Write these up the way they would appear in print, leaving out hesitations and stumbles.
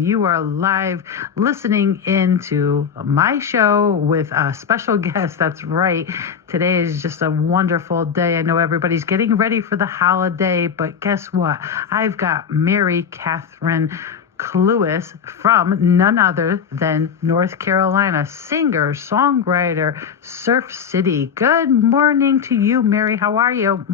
You are live listening into my show with a special guest. That's right. Today is just a wonderful day. I know everybody's getting ready for the holiday, but guess what? I've got Mary Catherine Cluess from none other than North Carolina, singer, songwriter, Surf City. Good morning to you, Mary. How are you?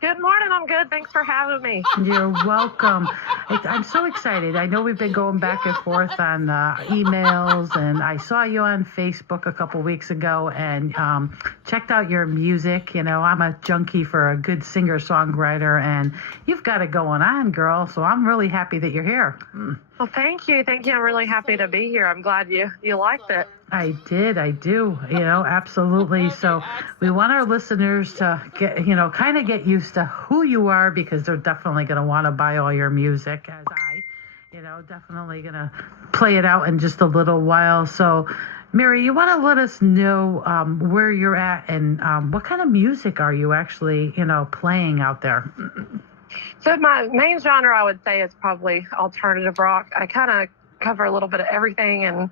Good morning. I'm good. Thanks for having me. You're welcome. I'm so excited. I know we've been going back and forth on emails, and I saw you on Facebook a couple weeks ago and checked out your music. You know, I'm a junkie for a good singer-songwriter, and you've got it going on, girl. So I'm really happy that you're here. Well, thank you. Thank you. I'm really happy to be here. I'm glad you liked it. I do, absolutely. So we want our listeners to get, kind of get used to who you are, because they're definitely going to want to buy all your music, as definitely going to play it out in just a little while. So Mary, you want to let us know where you're at and what kind of music are you actually, playing out there? So my main genre, I would say, is probably alternative rock. I kind of cover a little bit of everything, and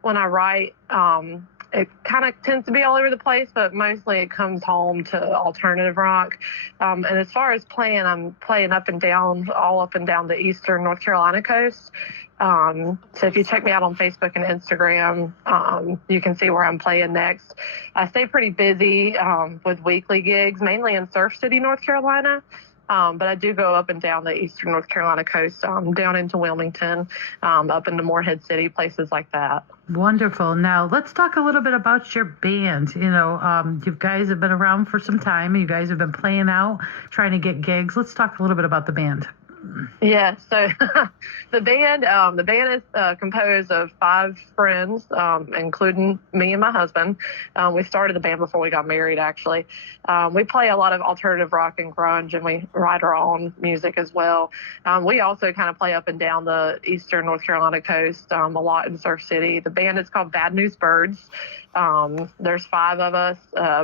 when I write, it kind of tends to be all over the place, but mostly it comes home to alternative rock. And as far as playing, I'm playing all up and down the eastern North Carolina coast. So if you check me out on Facebook and Instagram, you can see where I'm playing next. I stay pretty busy with weekly gigs, mainly in Surf City, North Carolina. But I do go up and down the eastern North Carolina coast, down into Wilmington, up into Morehead City, places like that. Wonderful. Now, let's talk a little bit about your band. You guys have been around for some time. You guys have been playing out, trying to get gigs. Let's talk a little bit about the band. Yeah, so the band is composed of 5 friends, including me and my husband. We started the band before we got married, actually. We play a lot of alternative rock and grunge, and we write our own music as well. We also kind of play up and down the eastern North Carolina coast, a lot in Surf City. The band is called Bad News Birds. There's 5 of us,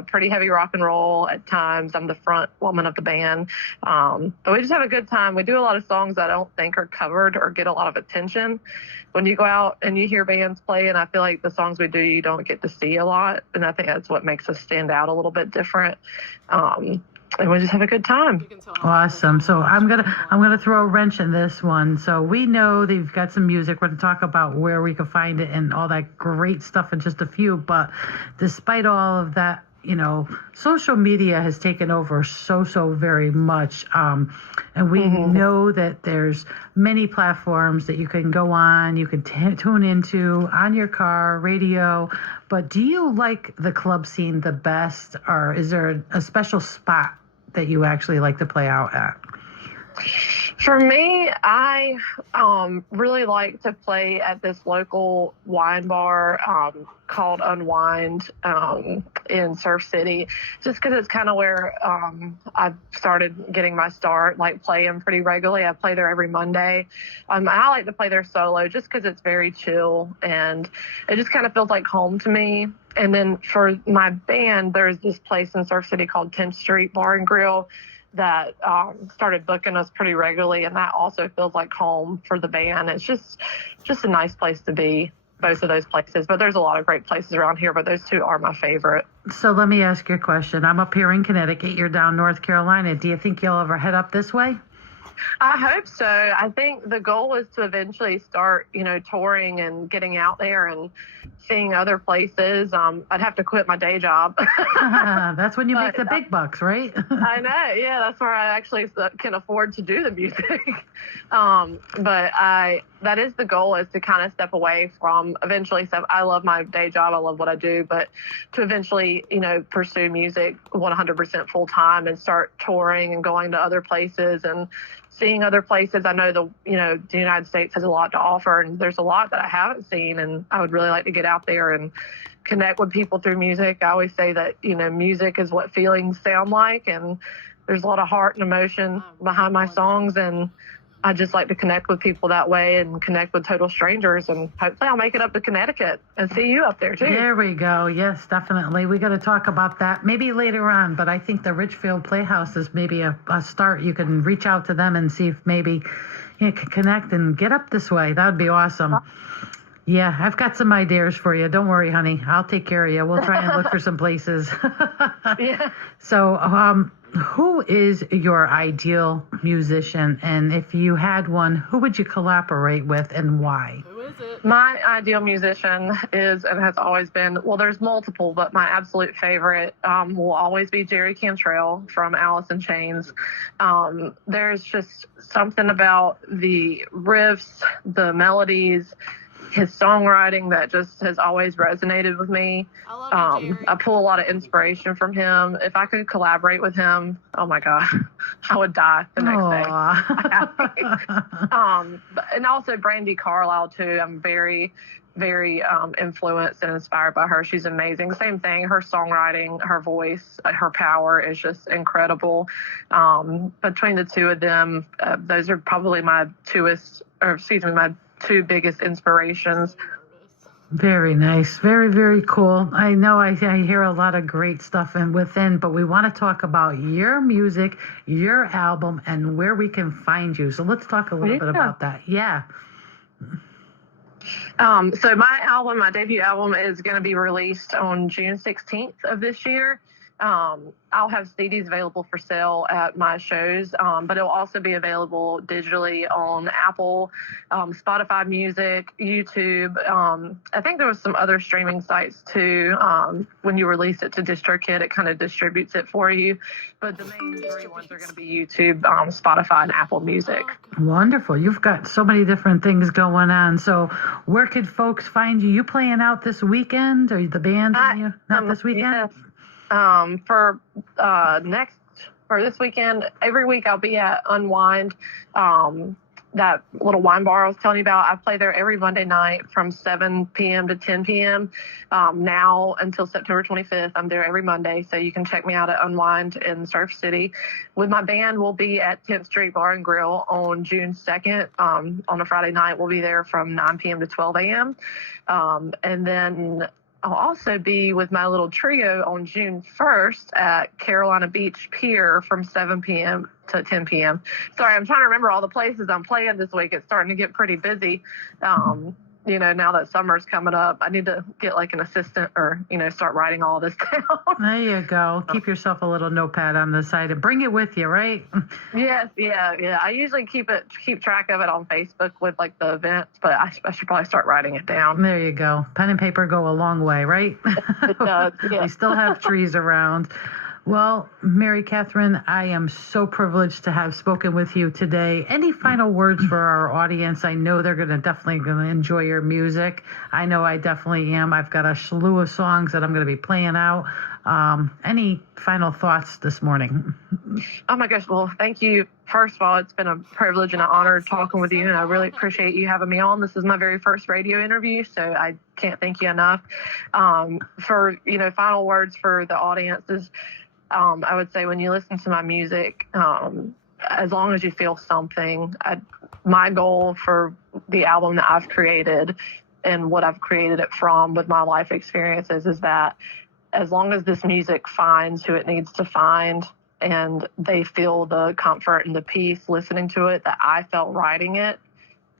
pretty heavy rock and roll at times. I'm the front woman of the band. But we just have a good time. We do a lot of songs that I don't think are covered or get a lot of attention. When you go out and you hear bands play, and I feel like the songs we do, you don't get to see a lot. And I think that's what makes us stand out a little bit different. And we just have a good time. Awesome. So I'm gonna throw a wrench in this one. So we know that you've got some music. We're going to talk about where we can find it and all that great stuff in just a few. But despite all of that, social media has taken over so very much. And we know that there's many platforms that you can go on, you can tune into on your car, radio. But do you like the club scene the best, or is there a special spot that you actually like to play out at? For me, I really like to play at this local wine bar called Unwind in Surf City, just because it's kind of where I've started getting my start, like playing pretty regularly. I play there every Monday. I like to play there solo just because it's very chill, and it just kind of feels like home to me. And then for my band, there's this place in Surf City called 10th Street Bar and Grill that started booking us pretty regularly, and that also feels like home for the band. It's just a nice place to be, both of those places. But there's a lot of great places around here, but those 2 are my favorite. So let me ask you a question. I'm up here in Connecticut. You're down North Carolina. Do you think you'll ever head up this way? I hope so. I think the goal is to eventually start, touring and getting out there and seeing other places. I'd have to quit my day job. That's when you make the big bucks, right? I know. Yeah, that's where I actually can afford to do the music. But that is the goal, is to kind of step away from eventually. So I love my day job. I love what I do, but to eventually, pursue music 100% full time and start touring and going to other places and seeing other places. I know the United States has a lot to offer, and there's a lot that I haven't seen, and I would really like to get out there and connect with people through music. I always say that, music is what feelings sound like, and there's a lot of heart and emotion behind my songs, and I just like to connect with people that way and connect with total strangers. And hopefully I'll make it up to Connecticut and see you up there too. There we go. Yes, definitely. We got to talk about that maybe later on. But I think the Richfield Playhouse is maybe a start. You can reach out to them and see if maybe, can connect and get up this way. That would be awesome. Yeah, I've got some ideas for you. Don't worry, honey. I'll take care of you. We'll try and look for some places. Yeah. So, who is your ideal musician? And if you had one, who would you collaborate with and why? Who is it? My ideal musician is and has always been, well, there's multiple, but my absolute favorite will always be Jerry Cantrell from Alice in Chains. There's just something about the riffs, the melodies, his songwriting that just has always resonated with me. I love you, Jerry. I pull a lot of inspiration from him. If I could collaborate with him, oh my God, I would die the next day. And also Brandy Carlisle too. I'm very, very influenced and inspired by her. She's amazing. Same thing. Her songwriting, her voice, her power is just incredible. Between the two of them, those are probably my two biggest inspirations. Very nice. Very, very cool. I know I hear a lot of great stuff within, but we want to talk about your music, your album, and where we can find you. So let's talk a little bit about that. Yeah. So my debut album is going to be released on June 16th of this year. I'll have CDs available for sale at my shows, but it'll also be available digitally on Apple, Spotify Music, YouTube. I think there was some other streaming sites too. When you release it to DistroKid, it kind of distributes it for you. But the main three ones are going to be YouTube, Spotify, and Apple Music. Wonderful. You've got so many different things going on. So where could folks find you? You playing out this weekend? Or the band? Not this weekend? Yes. For this weekend, every week I'll be at Unwind, that little wine bar I was telling you about. I play there every Monday night from 7 p.m. to 10 p.m. Now until September 25th, I'm there every Monday, so you can check me out at Unwind in Surf City. With my band, we'll be at 10th Street Bar and Grill on June 2nd. On a Friday night, we'll be there from 9 p.m. to 12 a.m. And then I'll also be with my little trio on June 1st at Carolina Beach Pier from 7 p.m. to 10 p.m. Sorry, I'm trying to remember all the places I'm playing this week. It's starting to get pretty busy. Now that summer's coming up, I need to get like an assistant or, start writing all this down. There you go. Keep yourself a little notepad on the side and bring it with you, right? Yes, yeah. I usually keep track of it on Facebook with like the events, but I should probably start writing it down. There you go. Pen and paper go a long way, right? It does, yeah. We still have trees around. Well, Mary Catherine, I am so privileged to have spoken with you today. Any final words for our audience? I know they're definitely going to enjoy your music. I know I definitely am. I've got a slew of songs that I'm going to be playing out. Any final thoughts this morning? Oh my gosh. Well, thank you. First of all, it's been a privilege and an honor talking with you, and I really appreciate you having me on. This is my very first radio interview, so I can't thank you enough. For, final words for the audience is, I would say when you listen to my music, as long as you feel something, my goal for the album that I've created and what I've created it from with my life experiences is that as long as this music finds who it needs to find and they feel the comfort and the peace listening to it that I felt writing it,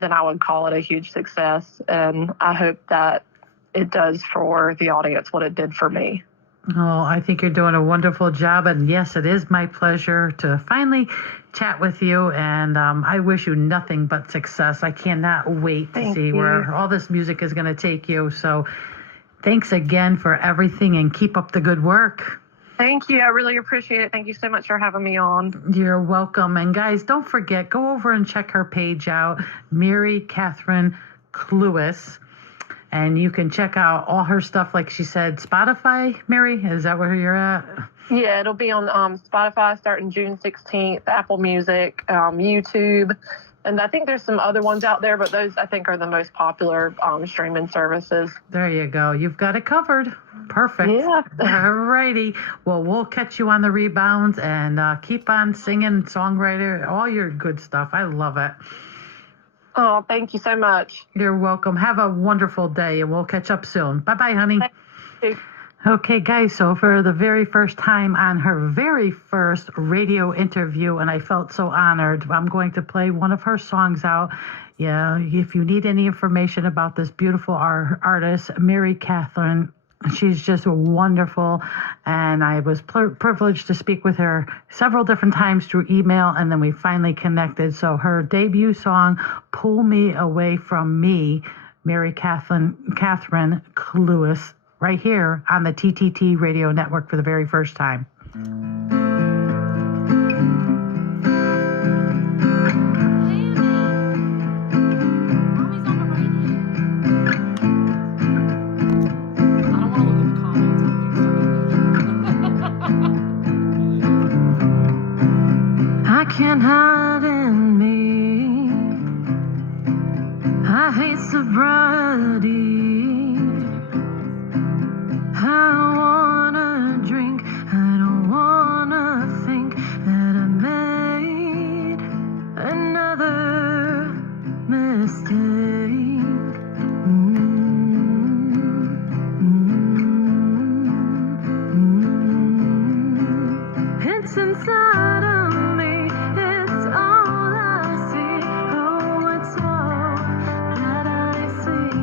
then I would call it a huge success. And I hope that it does for the audience what it did for me. Oh, I think you're doing a wonderful job. And yes, it is my pleasure to finally chat with you. And I wish you nothing but success. I cannot wait to see where all this music is going to take you. So thanks again for everything and keep up the good work. Thank you. I really appreciate it. Thank you so much for having me on. You're welcome. And guys, don't forget, go over and check her page out, Mary Catherine Cluess. And you can check out all her stuff, like she said, Spotify, Mary? Is that where you're at? Yeah, it'll be on Spotify starting June 16th, Apple Music, YouTube. And I think there's some other ones out there, but those I think are the most popular streaming services. There you go. You've got it covered. Perfect. Yeah. All righty. Well, we'll catch you on the rebounds and keep on singing, songwriter, all your good stuff. I love it. Oh, thank you so much. You're welcome. Have a wonderful day, and we'll catch up soon. Bye-bye, honey. Thank you. Okay, guys, so for the very first time on her very first radio interview, and I felt so honored, I'm going to play one of her songs out. Yeah, if you need any information about this beautiful artist, Mary Catherine, she's just wonderful. And I was privileged to speak with her several different times through email, and then we finally connected. So her debut song, Pull Me Away From Me, Mary Catherine Lewis, right here on the TTT Radio Network for the very first time. I can't hide in me. I hate sobriety. I wanna drink, I don't wanna think that I made another mistake. It's inside of me, it's all I see. Oh, it's all that I see.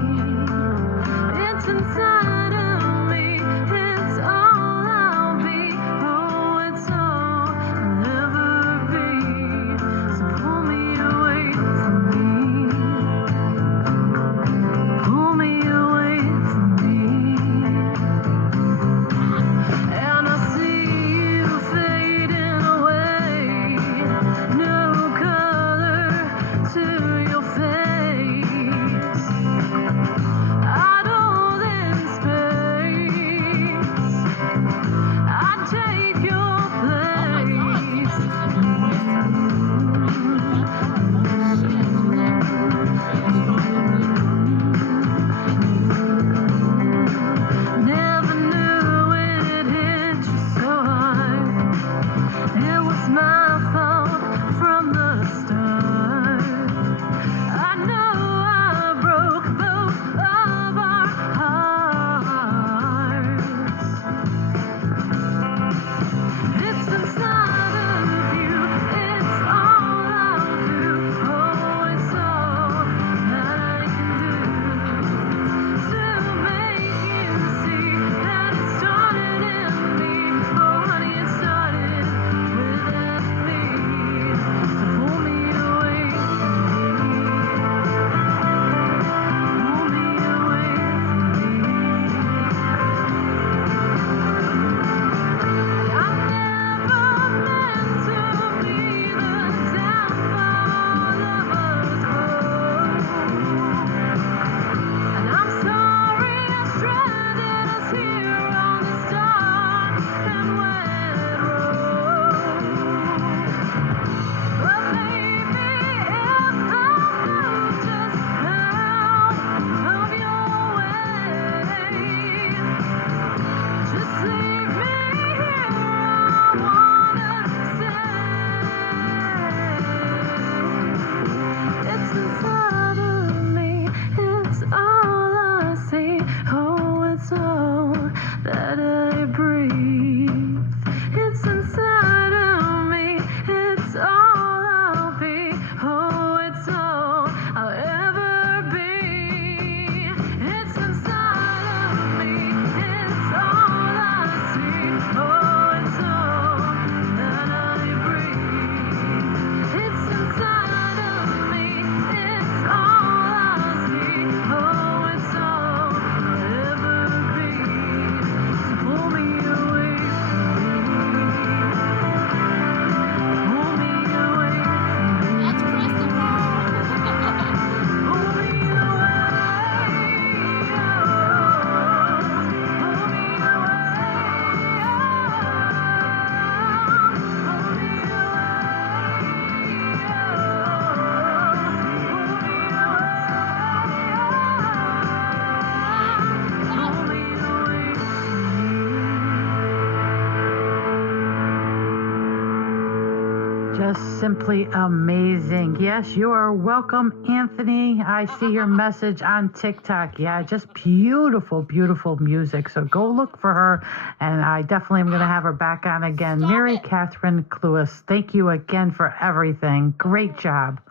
simply amazing. Yes, you are welcome, Anthony. I see your message on TikTok. Yeah, just beautiful, beautiful music. So go look for her, and I definitely am going to have her back on again. Mary Catherine Cluess, thank you again for everything. Great job.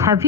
Have you